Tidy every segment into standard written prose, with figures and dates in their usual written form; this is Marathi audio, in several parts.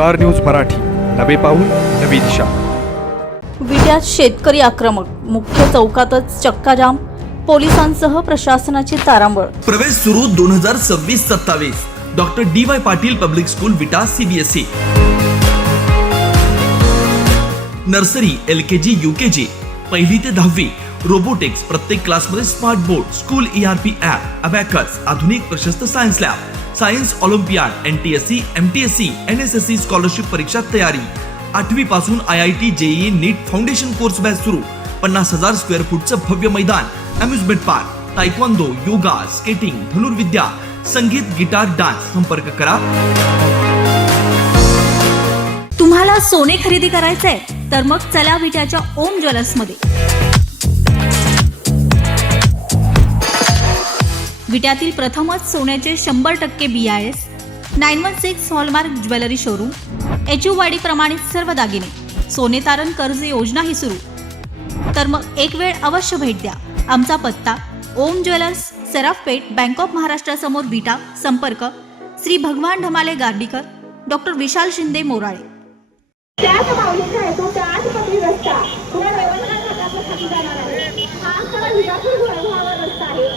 स्टार न्यूज मराठी, नवे पाऊल नवी दिशा. विट्यात शेतकरी आक्रमक, मुख्य चौकातच चक्काजाम, पोलिसांसह प्रशासनाची तारांबळ. प्रवेश सुरू 2026-27. Doctor DY Patil public school विटा CBSE. नर्सरी, LKG, UKG, पहिली ते 10वी. रोबोटिक्स, प्रत्येक क्लासमध्ये smart board, school ERP app, abacus, आधुनिक प्रशस्त science lab, science Olympiad, NTSC, MTSC, NSSC scholarship परीक्षा तयारी. 8वी पासून IIT, JEE, नीट फाउंडेशन कोर्स बॅच सुरू. 50,000 स्क्वेअर फूटचं भव्य मैदान, amusement park, taekwondo, yoga, skating, धनुर्विद्या, संगीत, गिटार, डान्स. संपर्क करा. तुम्हाला सोने खरेदी करायचंय तर मग चला विट्याच्या ओम ज्वेलर्स मध्ये. विट्यातील प्रथमच सोन्याचे 100% BIS 916 hallmark jewellery showroom. HUID प्रमाणित सर्व दागिने, सोने तारण कर्ज योजनाही सुरू. तर मग एक वेळ अवश्य भेट द्या. आमचा पत्ता ओम ज्वेलर्स, सराफपेठ, बँक ऑफ महाराष्ट्र समोर विटा. संपर्क श्री भगवान ढमाले गार्डीकर, डॉक्टर विशाल शिंदे मोराळे. त्याच माऊलीचा आहे तो त्याच पती रस्ता पुढे रेवणघाट घाटातून खाली जाणार आहे. हा खरा विजापूर गुळगावावर रस्ता आहे.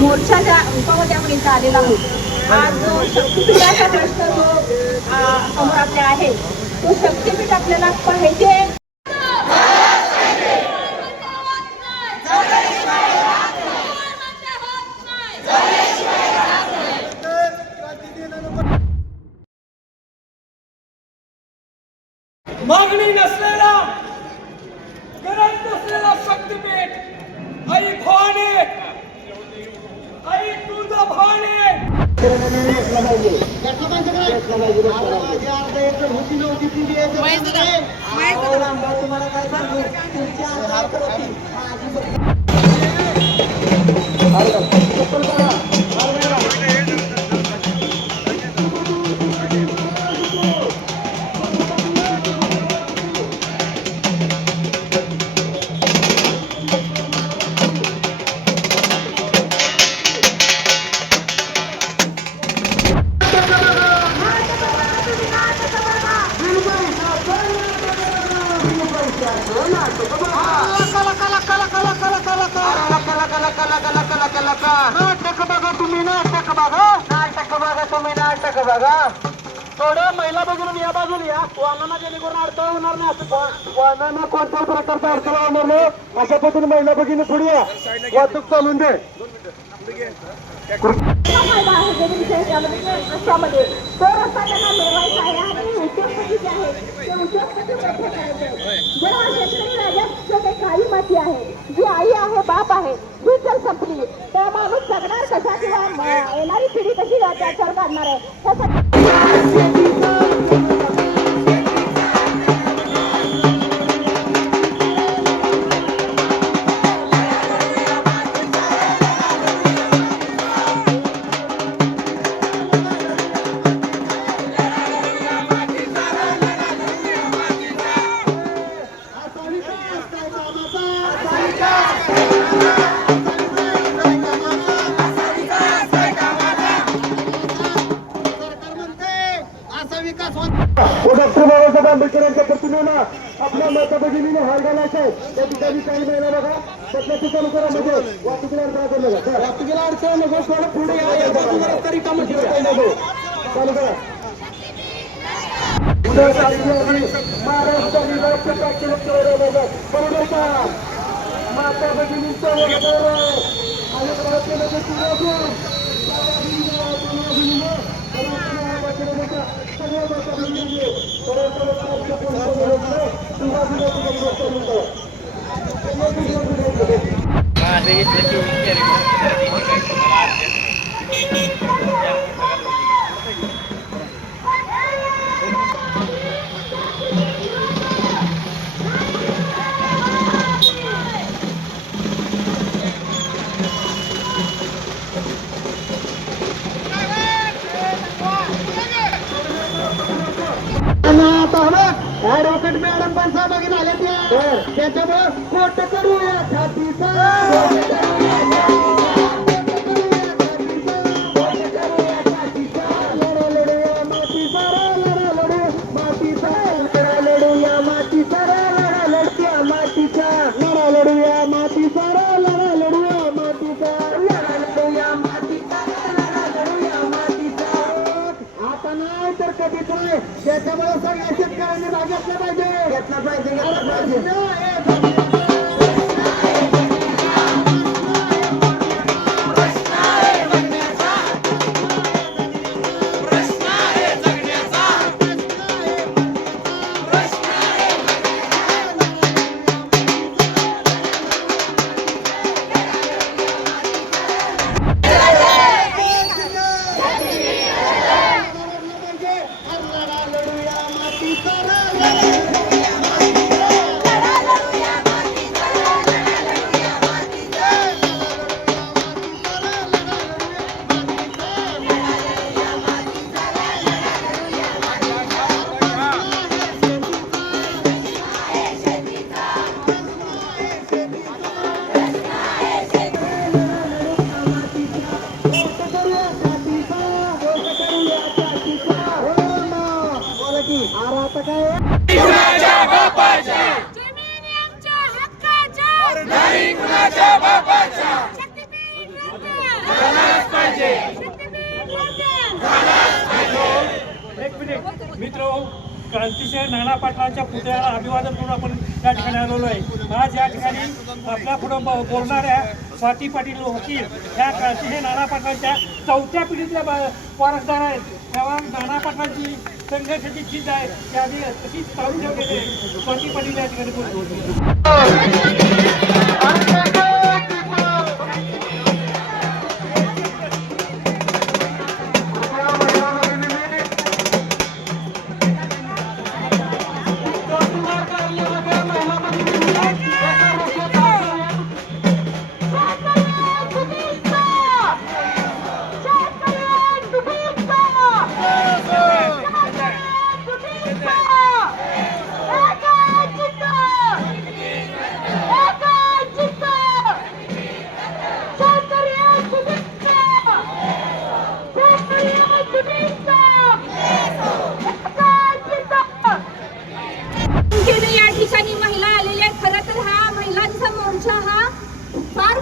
मोर्चाच्या रूपामध्ये आपण इथं आलेला आहोत. आज जो शक्तीपीठाचा प्रश्न जो समोर आपल्या आहे तो शक्तीपीठ आपल्याला पाहिजे. मागणी नसलेला, गरज नसलेला शक्तीपीठ आई भवानी, आई तुझा भवानी. नाटक बघा थोडं महिला बघून या बाजूला या. वाहनांना जेणेकरून अडथळा होणार नाही. असं वाहनांना कोणत्याही प्रकारचा अडथळा होणार नाही अशा पद्धतीने महिला भगिनी पुढे या. वाहतूक चालून दे. रस्त्यामध्ये तो रस्ता त्यांना मिळवायचा आहे आणि उद्योगपती जे आहे ते उद्योगपती मोठे करायचे. जर हा शेतकरी राजा काळी माती आहे, जी आई आहे, बाप आहे, ही जर संपली तर माणूस जगणार कसा किंवा येणारी पिढी कशी त्याच्यावर काढणार आहे त्यासाठी. डॉक्टर बाबासाहेब आंबेडकरांच्या प्रतिमेला आपल्या माता भगिनीने हार घालायचा आहे. त्या ठिकाणी काही महिला बघा त्यातल्या ठिकाणी करा. म्हणजे वाहतुकीला अडथळा करू नका. वाहतुकीला अडथळा नको. थोडं पुढे या. रस्ता रिकामा ठेवा. चालू करा. महाराष्ट्राने बरोबर का माता भगिनींचा ऍडव्होकेट मॅडम पण सहभागी झाले. त्याच्यामुळे पोट करूया छातीचा त्याच्यामुळे सगळ्या शेतकऱ्यांनी भाग घेतला पाहिजे मित्र क्रांतिसिंह नाना पाटलांच्या पुतळ्याला अभिवादन करून आपण या ठिकाणी आलेलो आहे. आज या ठिकाणी आपल्या पुढं बोलणाऱ्या स्वाती पाटील वकील ह्या क्रांतिसिंह नाना पाटलांच्या 4थ्या पिढीतल्या वारसदार आहेत. तेव्हा नाना पाटलांची संघर्षाची चीज आहे त्याआधी तशीच चालू ठेवलेली आहे. स्वाती पाटील या ठिकाणी बोलतो.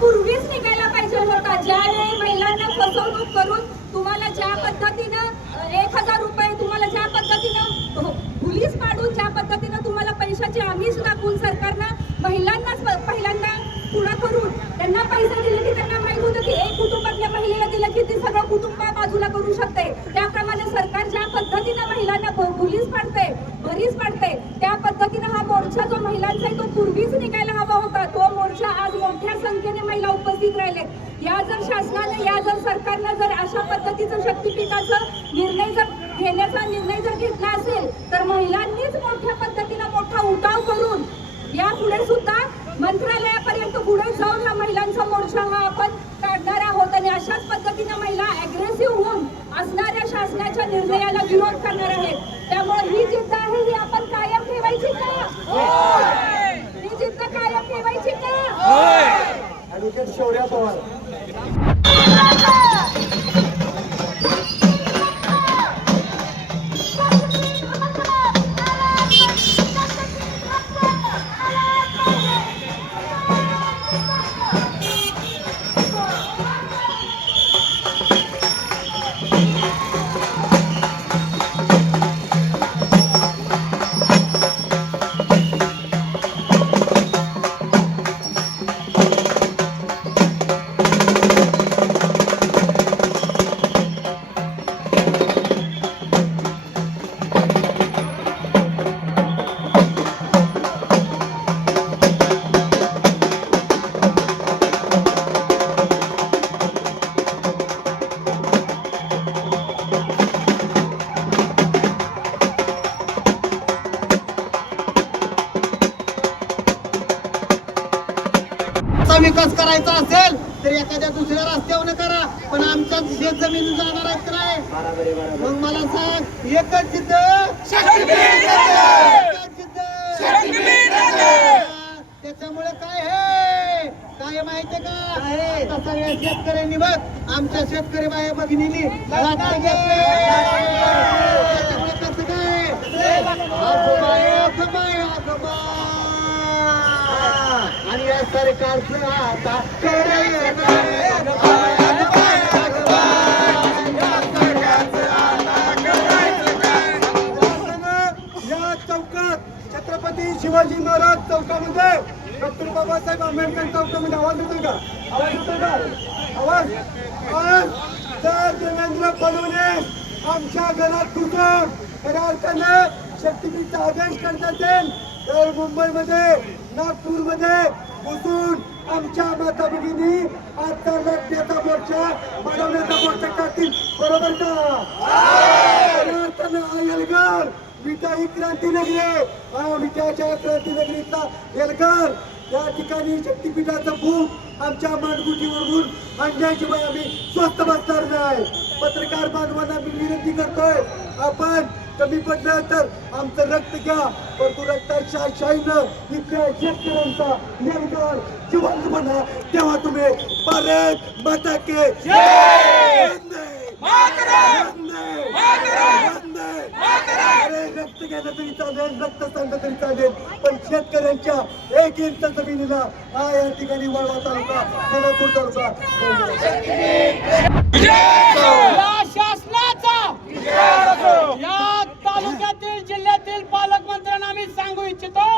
पूर्वीच निघायला पाहिजे होता. ज्यावेळी महिलांना फसवणूक करून तुम्हाला ज्या पद्धतीनं 1000 रुपये तुम्हाला ज्या पद्धतीनं पोलीस पाडून ज्या पद्धतीनं तुम्हाला पैशाची आमिष दाखवून सरकारनं महिलांनाच पहिल्यांदा पुढं करून त्यांना पैसे दिले की त्यांना माहित होतं की एक कुटुंबातल्या महिलेला दिलं की ती सगळं कुटुंब बाजूला करू शकते. त्याप्रमाणे सरकार ज्या पद्धतीनं महिलांना पोलीस पाडते भरीस पाडते त्या पद्धतीनं हा मोर्चा जो महिलांचा आहे तो पूर्वीच निघायला हवा होता. तो मोर्चा आज मोठ्या संख्येने महिला उपस्थित राहिले. या जर शासनाने या जर सरकारनं जर अशा पद्धतीचं शक्तीपीठाचा निर्णय जर घेण्याचा निर्णय जर घेतला असेल तर महिलांनीच मोठ्या पद्धतीनं मोठा उठाव करून यापुढे सुद्धा मंत्रालयापर्यंत पुढे जाऊन हा महिलांचा मोर्चा हा आपण काढणार आहोत आणि अशाच पद्धतीनं महिला अग्रेसिव्ह होऊन असणाऱ्या शासनाच्या निर्णयाला विरोध करणार आहेत. त्यामुळे ही जिद्द आहे ही आपण कायम ठेवायची का? ही जिद्द कायम ठेवायची का? ॲडव्होकेट शौर्या पवार विकास करायचा असेल तर एखाद्या दुसऱ्या रस्त्यावर करा, पण आमच्या शेत जमीन जाणार आहेत नाही. मग मला सांग, एकच जिद्द, एकच जिद्द, त्याच्यामुळे काय आहे काय माहितीये का आता सगळ्या शेतकऱ्यांनी बघ आमच्या शेतकरी बाया भगिनींनी लाटणं घेतले. त्याच्यामुळे कसं काय आणि या सरकारचं आता या चौकात छत्रपती शिवाजी महाराज चौकामध्ये डॉक्टर बाबासाहेब आंबेडकर चौकामध्ये आवाज येतो का आवाज तर देवेंद्र फडणवीस आमच्या घरात घुसून खऱ्या अर्थानं शक्तीपीठचा आदेश करतात तर मुंबईमध्ये नागपूरमध्ये घुसून आमच्या माता भगिनी आजचा लढण्याचा मोर्चा बनवण्याचा मोर्चा करतील बरोबर का खऱ्या अर्थानं एल्गार विटाई क्रांतीनगरी विटाच्या क्रांतीनगरीचा एल्गार या ठिकाणी शक्तीपीठाचं भूक आमच्या मानगुटीवरून आणण्याशिवाय आम्ही स्वस्त बसणार नाही. पत्रकार बांधवांना मी विनंती करतोय आपण कमी पडलं तर आमचं रक्त घ्या परंतु रक्ताच्या शाईनं इथल्या शेतकऱ्यांचा एल्गार जिवंत बना तेव्हा तुम्ही भारत माता के अरे रक्त घ्यायला तरी चालेल रक्त सांगलं तरी चालेल पण शेतकऱ्यांच्या एक इंच जमिनीला हा या ठिकाणी वळवा तालुका खानापूर तालुका या शासनाचा या तालुक्यातील जिल्ह्यातील पालकमंत्र्यांना आम्ही सांगू इच्छितो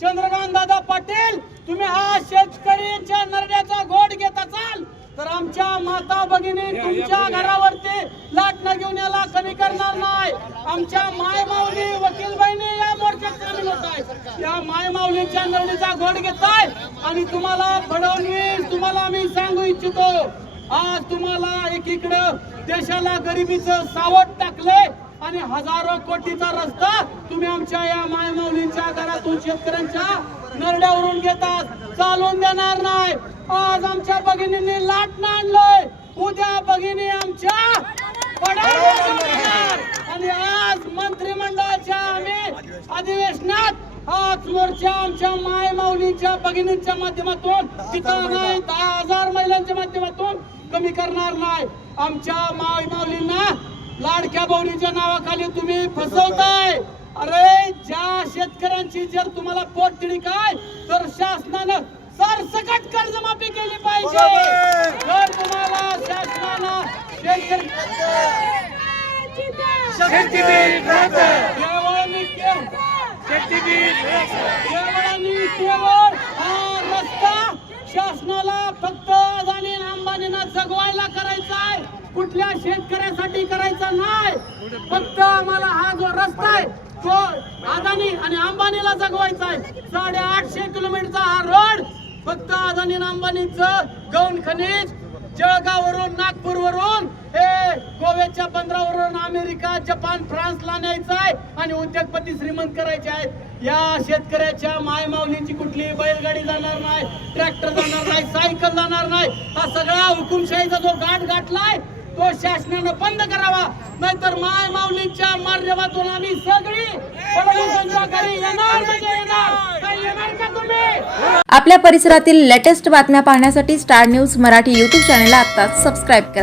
चंद्रकांत दादा पाटील तुम्ही हा शेतकऱ्यांच्या नरड्याचा घोट घेत असाल तर आमच्या माता भगिनी तुमच्या घरावरती लाटणं घेऊन याला कमी करणार नाही. आमच्या माय माऊली वकील बहिणी या मोर्चात सामील होत आहेत या माय माऊलींच्या नरडीचा घोट घेताय आणि तुम्हाला फडणवीस तुम्हाला आम्ही सांगू इच्छितो आज तुम्हाला एकीकडे देशाला गरिबीचं सावट टाकले आणि हजारो कोटीचा रस्ता तुम्ही आमच्या या मायमाऊलींच्या घरातून शेतकऱ्यांच्या नरड्यावरून घेतात चालून देणार नाही. आज आमच्या भगिनींनी लाटणं आणलंय उद्या भगिनी आमच्या आणि आज मंत्रिमंडळाच्या आम्ही अधिवेशनात हाच मोर्चा आमच्या माय माऊलींच्या भगिनींच्या माध्यमातून तिथं नाही 10,000 महिलांच्या माध्यमातून कमी करणार नाही. आमच्या माय माऊलींना लाडक्या बहिणीच्या नावाखाली तुम्ही फसवताय. अरे ज्या शेतकऱ्यांची जर तुम्हाला पोटतिडीक आहे तर शासनानं सरसकट कर्जमाफी केली पाहिजे. जर तुम्हाला शासनानं केवळ हा रस्ता शासनाला फक्त अदानी आणि अंबानींना जगवायला करायचा आहे कुठल्या शेतकऱ्यासाठी करायचा नाही. फक्त आम्हाला हा जो रस्ता आहे तो अदानी आणि अंबानीला जगवायचा आहे. 850 किलोमीटरचा हा रोड फक्त अदानी आणि अंबानीचं गौण खनिज जळगाववरून नागपूरवरून हे गोव्याच्या बंदरावरून अमेरिका जपान फ्रान्सला न्यायचं आहे आणि उद्योगपती श्रीमंत करायचे आहेत. या शेतकऱ्याच्या मायमाऊलींची कुठली बैलगाडी जाणार नाही ट्रॅक्टर जाणार नाही सायकल जाणार नाही. हा सगळा हुकुमशाहीचा जो गाठ गाठलाय तो शासनानं बंद करावा नाहीतर माय माऊलींच्या माध्यमातून आम्ही सगळी फडणवीसांच्या घरी येणार म्हणजे येणार. काय येणार का तुम्ही? आपल्या परिसरातील लेटेस्ट बातम्या पाहण्यासाठी स्टार न्यूज मराठी यूट्यूब चॅनलला आत्ताच सबस्क्राईब करा